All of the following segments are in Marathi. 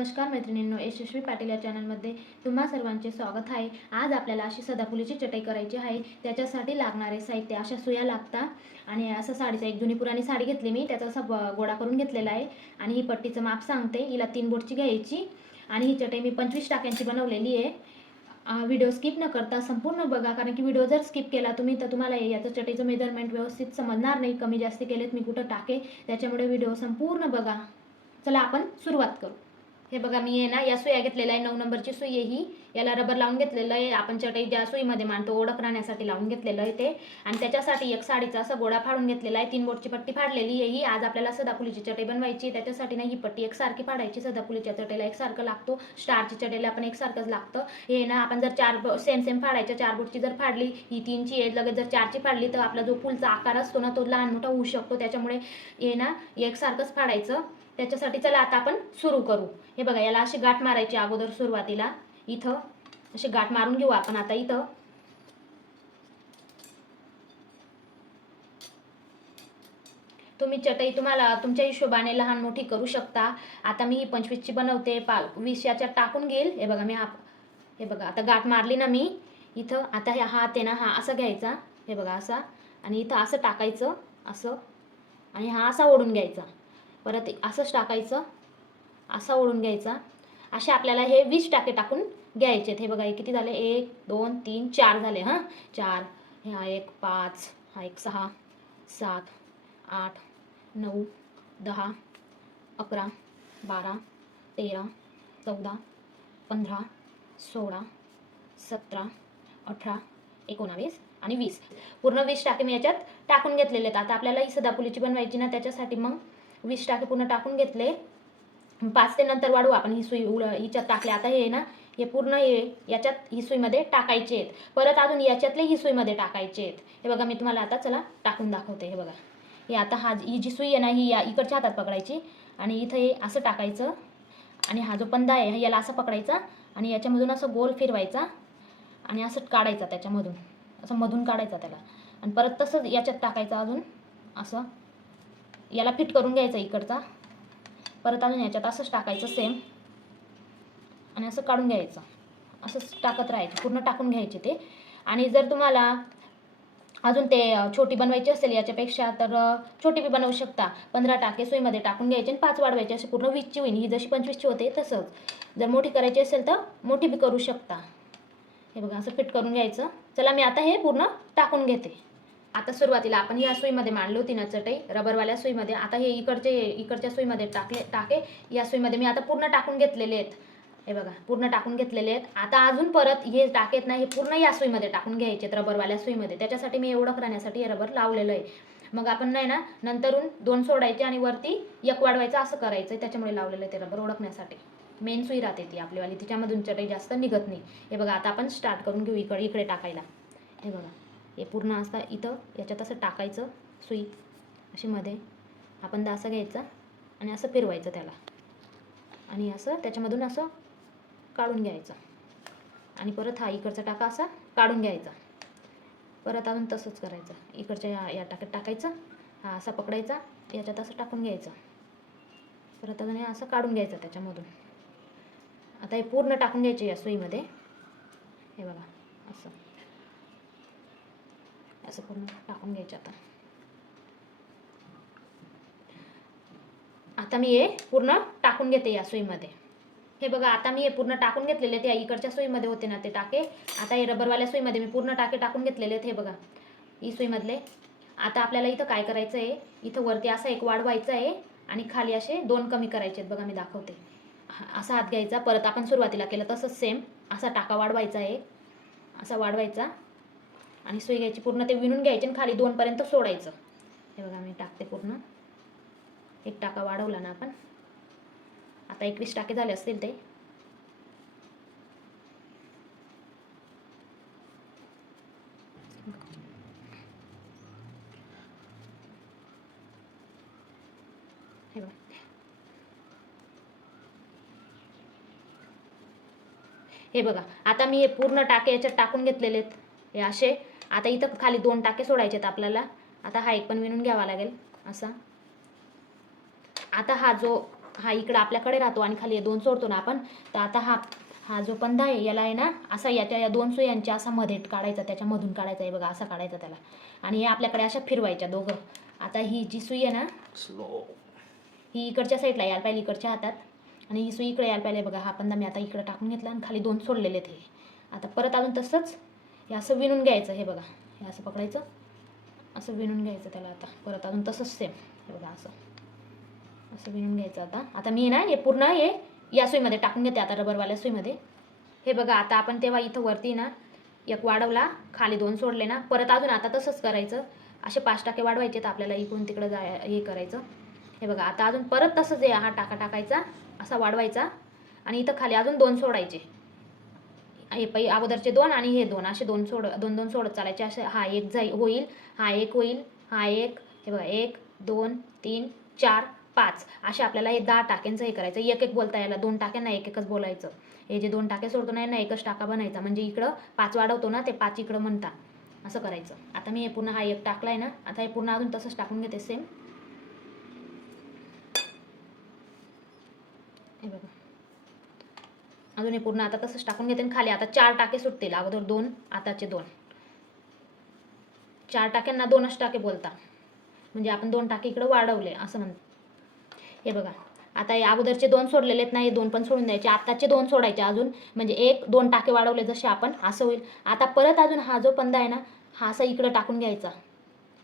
नमस्कार मैत्रिणींनो, यशस्वी पाटील या चॅनलमध्ये तुम्हा सर्वांचे स्वागत आहे। आज आपल्याला अशी सदाफुलीची चटई करायची आहे। त्याच्यासाठी लागणारे साहित्य अशा सुया लागतात आणि असं साडीचा एक जुनी पुराणी साडी घेतली मी, त्याचा असा गोळा करून घेतलेला आहे आणि ही पट्टीचं माप सांगते। हिला 3 बोटची घ्यायची आणि ही चटई मी 25 टाक्यांची बनवलेली आहे। व्हिडिओ स्किप न करता संपूर्ण बघा, कारण की व्हिडिओ जर स्किप केला तुम्ही तर तुम्हाला याचं चटईचं मेजरमेंट व्यवस्थित समजणार नाही। कमी जास्त केलेत मी कुठं टाके, त्याच्यामुळे व्हिडिओ संपूर्ण बघा। चला आपण सुरुवात करू। हे बघा, मी आहे ना या सुया घेतलेल्या आहे। 9 नंबरची सुई आहे ही। याला रबर लावून घेतलेलं आहे। आपण चटई ज्या सुईमध्ये मांडतो ओळख राहण्यासाठी लावून घेतलेलं आहे ते। आणि त्याच्यासाठी एक साडीचा असा गोळा फाडून घेतलेला आहे। 3 बोटची पट्टी फाडलेली आहे ही। आज आपल्याला सदाफुलीची चटई बनवायची, त्याच्यासाठी ना ही पट्टी एकसारखी फाडायची। सदाफुलीच्या चटईला एकसारखं लागतो, स्टारची चटईला पण एकसारखंच लागतं। हे ना आपण जर 4 सेम फाडायच्या, 4 बोटची जर फाडली, ही 3ची आहे, लगेच जर 4ची फाडली तर आपला जो फुलचा आकार असतो ना तो लहान मोठा होऊ शकतो। त्याच्यामुळे हे ना एकसारखंच फाडायचं। त्याच्यासाठी चला आता आपण सुरू करू। हे बघा, याला अशी गाठ मारायची अगोदर सुरुवातीला। इथं अशी गाठ मारून घेऊ आपण आता। इथं तुम्ही चटई तुम्हाला तुमच्या हिशोबाने लहान मोठी करू शकता। आता मी 25ची बनवते, 20 याच्यात टाकून घेईल। हे बघा, हे बघा आता गाठ मारली ना मी इथं। आता हे हात आहे ना हा असा घ्यायचा, हे बघा असा, आणि इथं असं टाकायचं असं, आणि हा असा ओढून घ्यायचा। परत असंच टाकायचं, असा ओढून घ्यायचा। असे आपल्याला हे 20 टाके टाकून घ्यायचे। हे बघा, हे किती झाले, 1 2 3 4 झाले। हां 4, हा एक 5, हा एक 6 7 8 9 10 11 12 13 14 15 16 17 18 19 आणि 20, पूर्ण 20 टाके मी याच्यात टाकून घेतलेले आहेत। आता आपल्याला ही सदाफुलीची बनवायची ना, त्याच्यासाठी मग 20 टाके पूर्ण टाकून घेतले। 5 ते नंतर वाढवू आपण। ही सुई हिच्यात टाकले। आता हे ना हे पूर्ण याच्यात ही सुईमध्ये टाकायचे आहेत। परत अजून याच्यातले ही सुईमध्ये टाकायचे आहेत। हे बघा, मी तुम्हाला आता चला टाकून दाखवते। हे बघा, हे आता ही जी सुई आहे ना ही या इकडच्या हातात पकडायची आणि इथं हे असं टाकायचं, आणि हा जो पंधा आहे याला असं पकडायचा आणि याच्यामधून असं गोल फिरवायचा आणि असं काढायचा, त्याच्यामधून असं मधून काढायचा त्याला, आणि परत तसंच याच्यात टाकायचं अजून असं, याला फिट करून घ्यायचा इकडचा। परत अजून याच्यात असंच टाकायचं सेम, आणि असं काढून घ्यायचं। असंच टाकत राहायचं, पूर्ण टाकून घ्यायचे ते। आणि जर तुम्हाला अजून ते छोटी बनवायची असेल याच्यापेक्षा, तर छोटी बी बनवू शकता। 15 टाके सुईमध्ये टाकून घ्यायचे आणि 5 वाढवायचे, असे पूर्ण 20ची होईल। ही जशी 25ची होते तसंच। जर मोठी करायची असेल तर मोठी बी करू शकता। हे बघा, असं फिट करून घ्यायचं। चला मी आता हे पूर्ण टाकून घेते। आता सुरुवातीला आपण या सुईमध्ये मांडली होती ना चटई, रबरवाल्या सुईमध्ये। आता हे इकडच्या सुईमध्ये टाके या सुईमध्ये मी आता पूर्ण टाकून घेतलेले आहेत। हे बघा, पूर्ण टाकून घेतलेले आहेत। आता अजून परत हे टाकेत ना हे पूर्ण या सुईमध्ये टाकून घ्यायचे आहेत, रबरवाल्या सुईमध्ये। त्याच्यासाठी मी एवढं करण्यासाठी हे रबर लावलेलं आहे। मग आपण नाही ना नंतरून 2 सोडायचे आणि वरती 1 वाढवायचं, असं करायचं। त्याच्यामुळे लावलेलं आहे ते रबर ओळखण्यासाठी। मेन सुई राहते ती आपलीवाली, तिच्यामधून चटई जास्त निघत नाही। हे बघा, आता आपण स्टार्ट करून घेऊ इकडे टाकायला। हे बघा, हे पूर्ण असं इथं याच्यात असं टाकायचं सुई अशी मध्ये, आपण असं घ्यायचं आणि असं फिरवायचं त्याला, आणि असं त्याच्यामधून असं काढून घ्यायचं, आणि परत हा इकडचा टाका असा काढून घ्यायचा। परत अजून तसंच करायचं, इकडच्या या टाक्यात टाकायचं, हा असा पकडायचा, याच्यात असं टाकून घ्यायचं, परत अजून हे असं काढून घ्यायचं त्याच्यामधून। आता हे पूर्ण टाकून घ्यायचे या सुईमध्ये। हे बघा, असं पूर्ण टाकून घ्यायचं। आता मी हे पूर्ण टाकून घेते या सुईमध्ये। हे बघा, आता मी हे पूर्ण टाकून घेतलेले त्या इकडच्या सुईमध्ये होते ना ते टाके। आता हे रबरवाल्या सुईमध्ये मी पूर्ण टाके टाकून घेतलेले आहेत। हे बघा, ही सुईमधले। आता आपल्याला इथं काय करायचं आहे, इथं वरती असा 1 वाढवायचा आहे आणि खाली असे 2 कमी करायचे आहेत। बघा, मी दाखवते। असा हात घ्यायचा, परत आपण सुरुवातीला केलं तसंच सेम असा टाका वाढवायचा आहे, असा वाढवायचा, आणि सुई घ्यायची पूर्ण ते विणून घ्यायचे आणि खाली 2 पर्यंत सोडायचं। हे बघा, मी टाकते पूर्ण 1 टाका वाढवला ना आपण। आता 21 टाके झाले असतील ते। हे बघा, हे बघा, आता मी हे पूर्ण टाके याच्यात टाकून घेतलेले आहेत हे असे। आता इथं खाली 2 टाके सोडायचे आहेत आपल्याला। आता हा एक पण विणून घ्यावा लागेल असा। आता हा जो हा इकडं आपल्याकडे राहतो आणि खाली 2 सोडतो ना आपण. तर आता हा जो पंधा आहे याला आहे ना असा या 2 सुयांच्या असा मध्ये काढायचा, त्याच्यामधून काढायचा आहे बघा, असा काढायचा त्याला. आणि हे आपल्याकडे अशा फिरवायच्या दोघं. आता ही जी सुई आहे ना ही इकडच्या साईडला यायला पाहिजे, इकडच्या हातात, आणि ही सुई इकडे यायला पाहिजे बघा. हा पंधा मी आता इकडे टाकून घेतला आणि खाली 2 सोडलेले आहेत हे. आता परत अजून तसंच हे असं विणून घ्यायचं. हे बघा, हे असं पकडायचं, असं विणून घ्यायचं त्याला. आता परत अजून तसंच सेम हे बघा, असं विणून घ्यायचं. आता मी ना हे पूर्ण हे या सुईमध्ये टाकून घेते आता, रबरवाल्या सुईमध्ये. हे बघा, आता आपण तेव्हा इथं वरती ना एक वाढवला, खाली 2 सोडले ना, परत अजून आता तसंच करायचं. असे 5 टाके वाढवायचे, तर आपल्याला इकडून तिकडं हे करायचं. हे बघा, आता अजून परत तसंच आहे, हा टाका टाकायचा, असा वाढवायचा आणि इथं खाली अजून 2 सोडायचे. हे अगोदरचे 2 आणि हे 2 असे 2 सोडत चालायचे. असे हा एक होईल, हा एक होईल, हा एक. हे बघा 1 2 3 4 5 असे आपल्याला हे 10 टाक्यांचं हे करायचं. एक बोलता यायला, 2 टाक्यांना एकच बोलायचं. हे जे 2 टाके सोडतो ना एकच टाका बनायचा, म्हणजे इकडं 5 वाढवतो ना ते 5 इकडं म्हणता, असं करायचं. आता मी हे पूर्ण हा एक टाकलाय ना, आता हे पूर्ण अजून तसंच टाकून घेते सेम. हे बघा, अजून हे पूर्ण आता तसंच टाकून घेते. खाली आता 4 टाके सुटतील, अगोदर 2 आताचे 2. 4 टाक्यांना 2च टाके बोलता, म्हणजे आपण 2 टाके इकडं वाढवले असं म्हणतो. हे बघा, आता हे अगोदरचे 2 सोडलेले आहेत ना, हे 2 पण सोडून द्यायचे. आताचे 2 सोडायचे अजून, म्हणजे 1 2 टाके वाढवले जसे आपण, असं होईल. आता परत अजून हा जो पंधा आहे ना, हा असा इकडं टाकून घ्यायचा.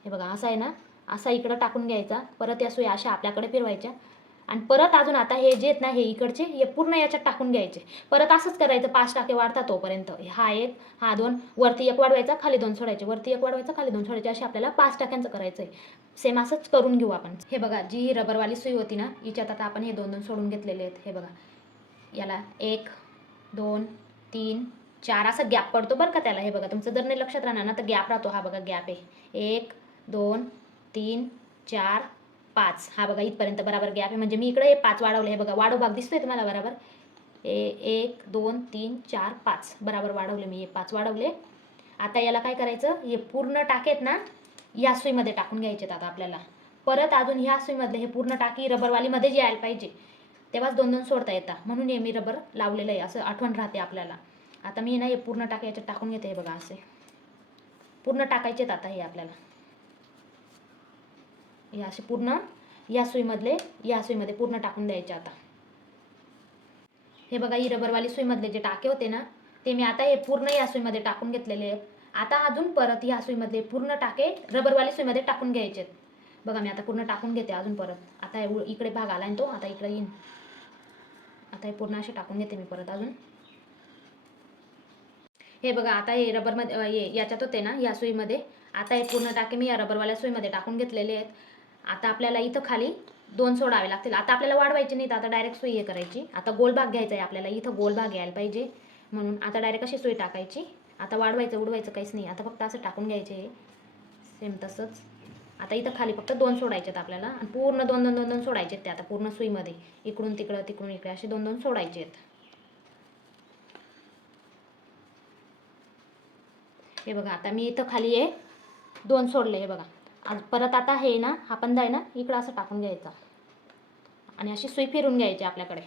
हे बघा, असा आहे ना, असा इकडं टाकून घ्यायचा. परत या सुया अशा आपल्याकडे फिरवायच्या आणि परत अजून आता हे जे आहेत ना हे इकडचे हे पूर्ण याच्यात टाकून घ्यायचे. परत असंच करायचं, 5 टाके वाढतात तोपर्यंत. हा 1 हा 2, वरती 1 वाढवायचा, खाली 2 सोडायचे, वरती 1 वाढवायचा, खाली 2 सोडायचे. असे आपल्याला 5 टाक्यांचं करायचं आहे. सेम असंच करून घेऊ आपण. हे बघा, जी ही रबरवाली सुई होती ना, हिच्यात आता आपण हे 2 सोडून घेतलेले आहेत. हे बघा, याला 1 2 3 4 असा गॅप पडतो बरं का त्याला. हे बघा, तुमचं जर नाही लक्षात राहणार ना तर गॅप राहतो. हा बघा गॅप आहे, 1 2 3 4 5. हा बघा, इथपर्यंत बरोबर गॅप आहे, म्हणजे मी इकडे 5 वाढवले. हे बघा, वाढव भाग दिसतोय तुम्हाला बरोबर. 1 2 3 4 5 बरोबर वाढवले मी, हे 5 वाढवले. आता याला काय करायचं, हे पूर्ण टाके आहेत ना या सुईमध्ये टाकून घ्यायचे आता आपल्याला. परत अजून ह्या सुईमधले हे पूर्ण टाकी रबरवालीमध्ये जे यायला पाहिजे, तेव्हाच 2 सोडता येतात, म्हणून हे मी रबर लावलेलं आहे, असं आठवण राहते आपल्याला. आता मी ना हे पूर्ण टाके याच्यात टाकून घेते. हे बघा, असे पूर्ण टाकायचेत आता हे आपल्याला. हे असे पूर्ण या सुईमध्ये पूर्ण टाकून द्यायचे आता. हे बघा, ही रबरवाली सुईमधले जे टाके होते ना ते मी आता हे पूर्ण या सुईमध्ये टाकून घेतलेले आहेत. आता अजून परत या सुईमधले पूर्ण टाके रबरवाली सुईमध्ये टाकून घ्यायचे. बघा, मी आता पूर्ण टाकून घेते अजून परत. आता इकडे भाग आला तो, आता इकडे येईन. आता हे पूर्ण असे टाकून घेते मी परत अजून. हे बघा, आता हे रबरमध्ये याच्यात होते ना या सुईमध्ये, आता हे पूर्ण टाके मी या रबरवाल्या सुईमध्ये टाकून घेतलेले आहेत. आता आपल्याला इथं खाली 2 सोडावे लागतील. आता आपल्याला वाढवायचे नाहीत, आता डायरेक्ट सुई हे करायची. आता गोल भाग घ्यायचा आहे आपल्याला, इथं गोल भाग यायला पाहिजे, म्हणून आता डायरेक्ट अशी सुई टाकायची. आता वाढवायचं उडवायचं काहीच नाही, आता फक्त असं टाकून घ्यायचे सेम तसंच. आता इथं खाली फक्त 2 सोडायचे आहेत आपल्याला, आणि पूर्ण 2 2 2 2 सोडायचे आहेत ते आता पूर्ण सुईमध्ये. इकडून तिकडं तिकडून इकडे असे 2 2 सोडायचे आहेत. हे बघा, आता मी इथं खाली 2 सोडले. हे बघा, आज परत आता हे ना हा पंधा आहे ना इकडं असं टाकून घ्यायचा आणि अशी सुई फिरून घ्यायची आपल्याकडे.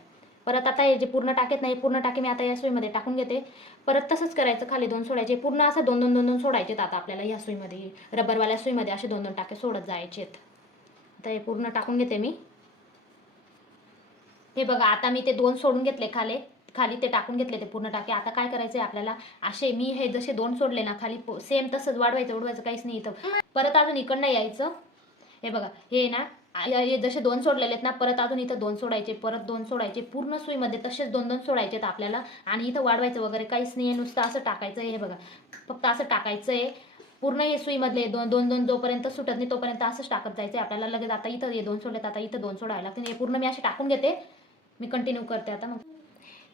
परत आता हे जे पूर्ण टाकेत ना, हे पूर्ण टाके मी आता या सुईमध्ये टाकून घेते. परत तसंच करायचं, खाली 2 सोडायचे, पूर्ण असं 2 2 2 2 सोडायचे आता आपल्याला या सुईमध्ये. रबरवाल्या सुईमध्ये असे 2 2 टाके सोडत जायचे आहेत. आता हे पूर्ण टाकून घेते मी. हे बघा, आता मी ते 2 सोडून घेतले खाली ते टाकून घेतले ते पूर्ण टाके. आता काय करायचं आहे आपल्याला, असे मी हे जसे 2 सोडले ना खाली, सेम तसंच वाढवायचं उडवायचं काहीच नाही इथं. परत अजून इकडनं यायचं. हे बघा, हे ना हे जसे 2 सोडलेले आहेत ना, परत अजून इथं 2 सोडायचे, परत 2 सोडायचे, पूर्ण सुईमध्ये तसेच 2 2 सोडायचे आहेत आपल्याला. आणि इथं वाढवायचं वगैरे काहीच नाही आहे, नुसतं असं टाकायचं आहे. हे बघा, फक्त असं टाकायचं आहे पूर्ण. हे सुईमधले 2 2 2 जोपर्यंत सुटत नाही तोपर्यंत असंच टाकत जायचं आहे आपल्याला. लगेच आता इथं हे 2 सोडलेत, आता इथं 2 सोडायला लागतील. हे पूर्ण मी असे टाकून घेते, मी कंटिन्यू करते आता. मग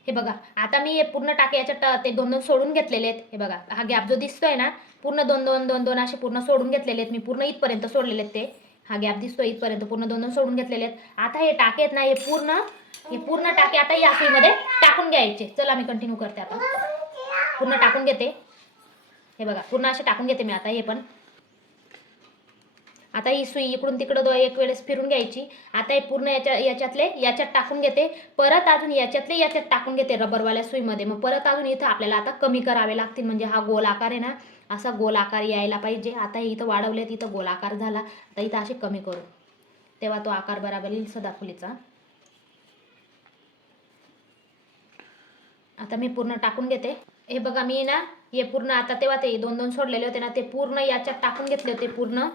हे बघा, आता मी हे पूर्ण टाके याच्यात ते 2 2 सोडून घेतलेले आहेत. हे बघा, हा गॅप जो दिसतोय ना, पूर्ण 2 2 2 2 असे पूर्ण सोडून घेतलेले आहेत मी. पूर्ण इथपर्यंत सोडलेले आहेत ते. हा गॅप दिसतोय इथपर्यंत, पूर्ण 2 2 सोडून घेतलेले आहेत. आता हे टाके आहेत ना, हे पूर्ण टाके आता या सुईमध्ये टाकून घ्यायचे. चला, मी कंटिन्यू करते आता. पूर्ण टाकून घेते. हे बघा, पूर्ण असे टाकून घेते मी आता हे पण. आता ही सुई इकडून तिकडं एक वेळेस फिरून घ्यायची. आता हे पूर्ण याच्यात टाकून घेते, परत अजून याच्यात टाकून घेते रबरवाल्या सुईमध्ये. मग परत अजून इथं आपल्याला आता कमी करावे लागतील, म्हणजे हा गोल आकार आहे ना असा गोल आकार यायला पाहिजे. आता हे इथं वाढवले, इथं गोल आकार झाला, आता इथं असे कमी करू, तेव्हा तो आकार बराबर येईल सदाफुलीचा. आता मी पूर्ण टाकून घेते. हे बघा मी ना हे पूर्ण आता तेव्हा ते 2-2 सोडलेले होते ना ते पूर्ण याच्यात टाकून घेतले होते पूर्ण.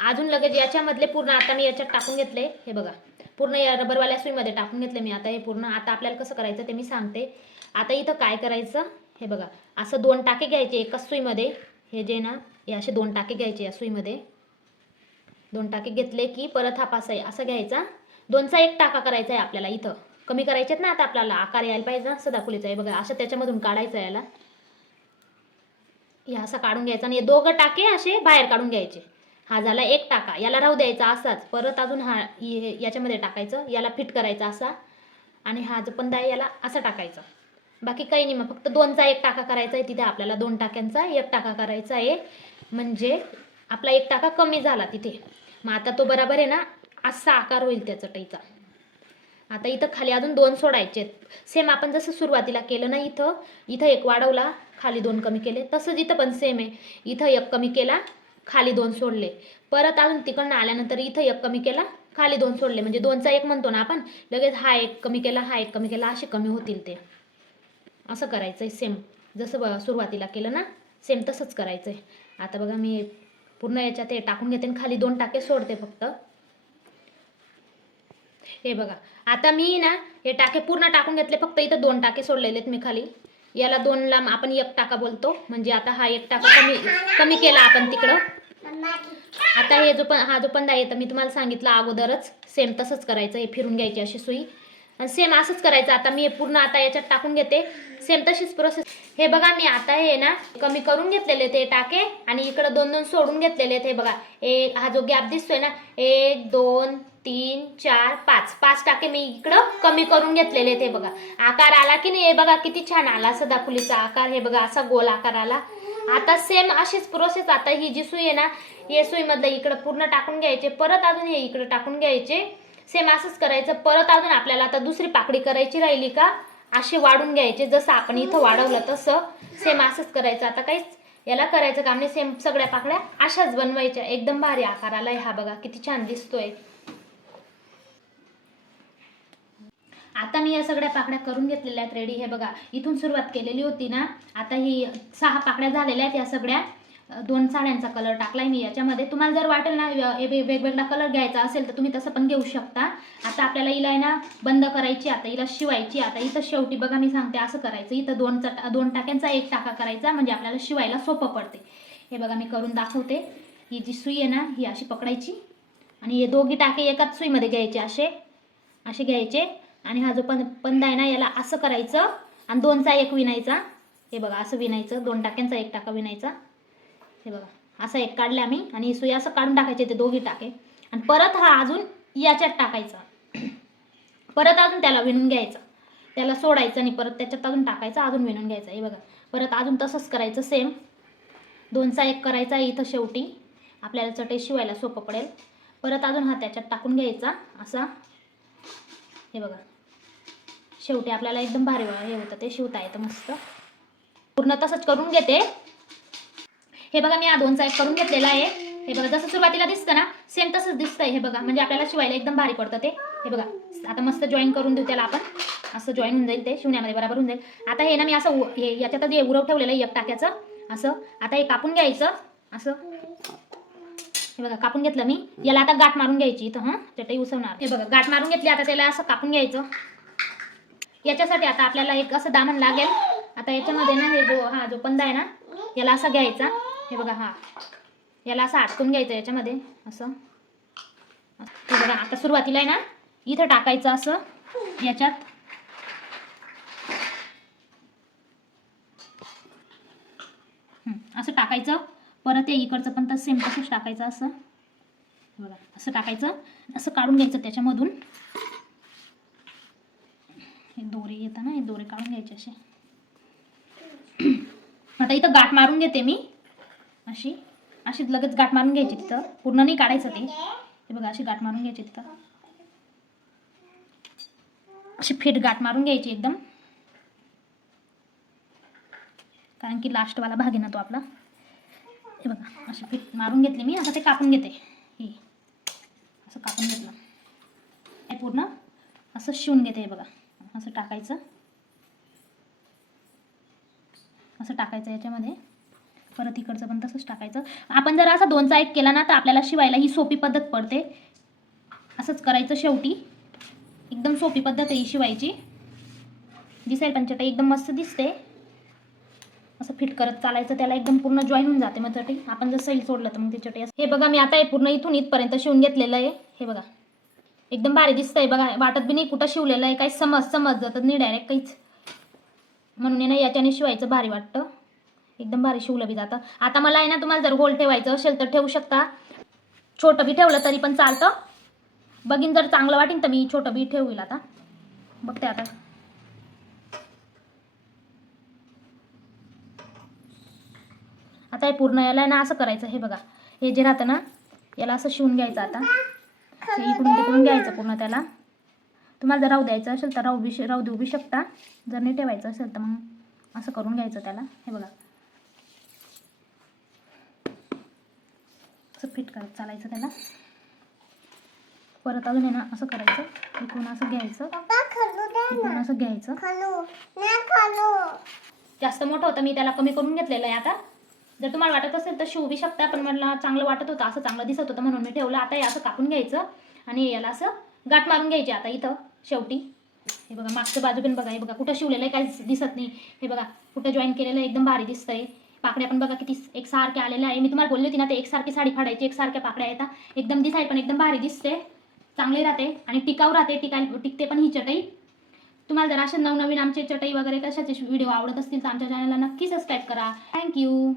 अजून लगेच याच्यामधले पूर्ण आता मी याच्यात टाकून घेतले. हे बघा पूर्ण या रबरवाल्या सुईमध्ये टाकून घेतले मी आता हे पूर्ण. आता आपल्याला कसं करायचं ते मी सांगते. आता इथं काय करायचं, हे बघा असं 2 टाके घ्यायचे एकाच सुईमध्ये. हे जे ना हे असे 2 टाके घ्यायचे या सुईमध्ये. 2 टाके घेतले की परत हा पास आहे असं घ्यायचा. 2चा 1 टाका करायचा आहे आपल्याला. इथं कमी करायचेत ना आता आपल्याला आकार यायला पाहिजे सदाफुलीचा. हे बघा असं त्याच्यामधून काढायचं याला. हे असं काढून घ्यायचा आणि हे 2 टाके असे बाहेर काढून घ्यायचे. हा झाला 1 टाका, याला राहू द्यायचा असाच. परत अजून हा याच्यामध्ये टाकायचं, याला फिट करायचा असा. आणि हा जो पंधा आहे याला असं टाकायचं. बाकी काही नाही, मग फक्त 2चा 1 टाका करायचा आहे. तिथे आपल्याला 2 टाक्यांचा 1 टाका करायचा आहे, म्हणजे आपला 1 टाका कमी झाला तिथे. मग आता तो बराबर आहे ना असा आकार होईल त्या चटईचा. आता इथं खाली अजून 2 सोडायचे. सेम आपण जसं सुरुवातीला केलं ना इथं 1 वाढवला, खाली 2 कमी केले, तसंच इथं पण सेम आहे. इथं 1 कमी केला, खाली 2 सोडले. परत अजून तिकडनं आल्यानंतर इथं 1 कमी केला, खाली 2 सोडले, म्हणजे 2चा 1 म्हणतो ना आपण, लगेच हा 1 कमी केला, हा 1 कमी केला, असे कमी होतील ते. असं करायचं आहे सेम जसं सुरुवातीला केलं ना सेम तसंच करायचं आहे. आता बघा मी पूर्ण याच्यात हे टाकून घेते आणि खाली 2 टाके सोडते फक्त. हे बघा आता मी ना हे टाके पूर्ण टाकून घेतले, फक्त इथं 2 टाके सोडलेले आहेत मी खाली. याला 2ला आपण 1 टाका बोलतो, म्हणजे आता हा 1 टाका कमी केला आपण तिकडं. आता हे हा जो पंधा आहे तर मी तुम्हाला सांगितलं अगोदरच सेम तसंच करायचं. हे फिरून घ्यायची अशी सुई आणि सेम असंच करायचं. आता मी हे पूर्ण आता याच्यात टाकून घेते, सेम तशीच प्रोसेस. हे बघा मी आता हे ना कमी करून घेतलेले ते टाके आणि इकडं 2-2 सोडून घेतलेले आहेत. हे बघा हा जो गॅप दिसतोय ना 1 2 3 4 5 टाके मी इकडं कमी करून घेतलेले आहेत. हे बघा आकार आला की नाही, हे बघा किती छान आला सदाफुलीचा आकार. हे बघा असा गोल आकार आला. आता सेम अशीच प्रोसेस. आता ही जी सुई आहे ना हे सुईमधलं इकडं पूर्ण टाकून घ्यायचे, परत अजून हे इकडे टाकून घ्यायचे. सेम असंच करायचं. परत अजून आपल्याला आता दुसरी पाकळी करायची राहिली का असे वाढून घ्यायचे, जसं आपण इथं वाढवलं तसं सेम असंच करायचं. आता काहीच याला करायचं काम नाही, सेम सगळ्या पाकळ्या अशाच बनवायच्या. एकदम भारी आकार आलाय हा, बघा किती छान दिसतोय. आता मी या सगळ्या पाकळ्या करून घेतलेल्या आहेत रेडी. हे बघा इथून सुरुवात केलेली होती ना, आता ही 6 पाकळ्या झालेल्या आहेत. या सगळ्या 2 साड्यांचा कलर टाकलाय मी याच्यामध्ये. तुम्हाला जर वाटेल ना वेगवेगळा कलर घ्यायचा असेल तर तुम्ही तसं पण घेऊ शकता. आता आपल्याला हिला आहे ना बंद करायची, आता हिला शिवायची. आता इथं शेवटी बघा मी सांगते असं करायचं. इथं 2 टाक्यांचा 1 टाका करायचा, म्हणजे आपल्याला शिवायला सोपं पडते. हे बघा मी करून दाखवते. ही जी सुई आहे ना ही अशी पकडायची आणि हे 2 टाके एकाच सुईमध्ये घ्यायचे, असे घ्यायचे. आणि हा जो पंधा आहे ना याला असं करायचं आणि 2चा 1 विणायचा. हे बघा असं विणायचं, 2 टाक्यांचा 1 टाका विणायचा. हे बघा असं 1 काढले आम्ही आणि सुई असं काढून टाकायचे ते 2 टाके आणि परत हा अजून याच्यात टाकायचा. परत अजून त्याला विणून घ्यायचा, त्याला सोडायचं आणि परत त्याच्यात अजून टाकायचं, अजून विणून घ्यायचं. हे बघा परत अजून तसंच करायचं सेम. 2चा 1 करायचा इथं शेवटी, आपल्याला चटई शिवायला सोपं पडेल. परत अजून हा त्याच्यात टाकून घ्यायचा असा. हे बघा शेवटी आपल्याला एकदम भारी हे होतं, ते शिवता येतं मस्त. पूर्ण तसंच करून घेते. हे बघा मी हा 2चा 1 करून घेतलेला आहे. हे बघा जसं सुरुवातीला दिसतं ना सेम तसंच दिसतंय. हे बघा म्हणजे आपल्याला शिवायला एकदम भारी पडतं ते. हे बघा आता मस्त जॉईन करून देऊ त्याला आपण, असं जॉईन होऊन जाईल, ते शिवण्यामध्ये बरोबर होऊन जाईल. आता हे ना मी असं याच्यात जे उरव ठेवलेलं आहे 1 टाक्याचं असं. आता हे कापून घ्यायचं असं. हे बघा कापून घेतलं मी. याला आता गाठ मारून घ्यायची इथं. चटई उसवणार. हे बघा गाठ मारून घेतली. आता त्याला असं कापून घ्यायचं. याच्यासाठी आता आपल्याला एक असं दामन लागेल. आता याच्यामध्ये ना हा जो पंधा आहे ना याला असा घ्यायचा. हे बघा याला असं अटकून घ्यायचं याच्यामध्ये असं. हे बघा आता सुरुवातीला आहे ना इथं टाकायचं असं याच्यात. असं टाकायचं. परत इकडचं पण तर सेम तसंच टाकायचं असं. बघा असं टाकायचं, असं काढून घ्यायचं त्याच्यामधून. हे दोरे येतात ना, हे दोरे काढून घ्यायचे असे. आता इथं गाठ मारून घेते मी अशी अशी लगेच गाठ मारून घ्यायची तिथं, पूर्ण नाही काढायचं ते. हे बघा अशी गाठ मारून घ्यायची तिथं, अशी फिट गाठ मारून घ्यायची एकदम, कारण की लास्टवाला भाग आहे ना तो आपला. हे बघा अशी फिट मारून घेतली मी. आता ते कापून घेते. हे असं कापून घेतलं, हे पूर्ण असं शिवून घेते. हे बघा असं टाकायचं, असं टाकायचं याच्यामध्ये. परत इकडचं पण तसंच टाकायचं. आपण जर असं 2चा 1 केला ना तर आपल्याला शिवायला ही सोपी पद्धत पडते. असंच करायचं शेवटी. एकदम सोपी पद्धत आहे ही शिवायची. दिसायला पण चटई एकदम मस्त दिसते. असं फिट करत चालायचं, त्याला एकदम पूर्ण जॉईन होऊन जाते मग चटई. आपण जर सैल सोडलं तर मग ती चटई हे बघा मी आता हे पूर्ण इथून इथपर्यंत शिवून घेतलेलं आहे. हे बघा एकदम भारी दिसतंय बघा. वाटत बी नाही कुठं शिवलेलं आहे, काही समज जातं नाही डायरेक्ट काहीच. म्हणून आहे ना याच्याने शिवायचं भारी वाटतं. एकदम भारी शिवलं बी जातं. आता मला आहे ना, तुम्हाला जर गोल ठेवायचं असेल तर ठेवू शकता. छोटं बी ठेवलं तरी पण चालतं. बघीन जर चांगलं वाटेल तर मी छोटं बी ठेवील. आता बघते आता. आता हे पूर्ण याला ना असं करायचं. हे बघा हे जे राहतं ना याला असं शिवून घ्यायचं. आता हे इकडून तिकडून घ्यायचं पूर्ण त्याला. तुम्हाला जर राहू द्यायचं असेल तर राहू देऊ बी शकता. जर नाही ठेवायचं असेल तर मग असं करून घ्यायचं त्याला. हे बघा असं फिट करत चालायचं त्याला. परत अजून आहे ना असं करायचं, इकडून असं घ्यायचं, इकडून असं घ्यायचं. जास्त मोठं होतं मी त्याला कमी करून घेतलेलं आहे. आता जर तुम्हाला वाटत असेल तर शिवू बी शकता, पण मला चांगलं वाटत होतं, असं चांगलं दिसत होतं म्हणून मी ठेवलं. आता हे असं कापून घ्यायचं आणि याला असं गाठ मारून घ्यायची. आता इथं शेवटी हे बघा मागचं बाजू पण बघा. हे बघा कुठं शिवलेलं आहे काहीच दिसत नाही. हे बघा कुठं जॉईन केलेलं आहे, एकदम भारी दिसतंय. पाकड्या पण बघा किती एकसारख्या आलेल्या आहे. मी तुम्हाला बोलली होती ना ते एकसारखी साडी फाडायची, एकसारख्या पाकड्या येतात. एकदम दिसायला पण एकदम भारी दिसते, चांगली राहते आणि टिकाऊ राहते. टिकते पण ही चटई. तुम्हाला जर असे नवनवीन आमचे चटई वगैरे कशाचे व्हिडिओ आवडत असतील तर आमच्या चॅनलला नक्की सबस्क्राईब करा. थँक्यू.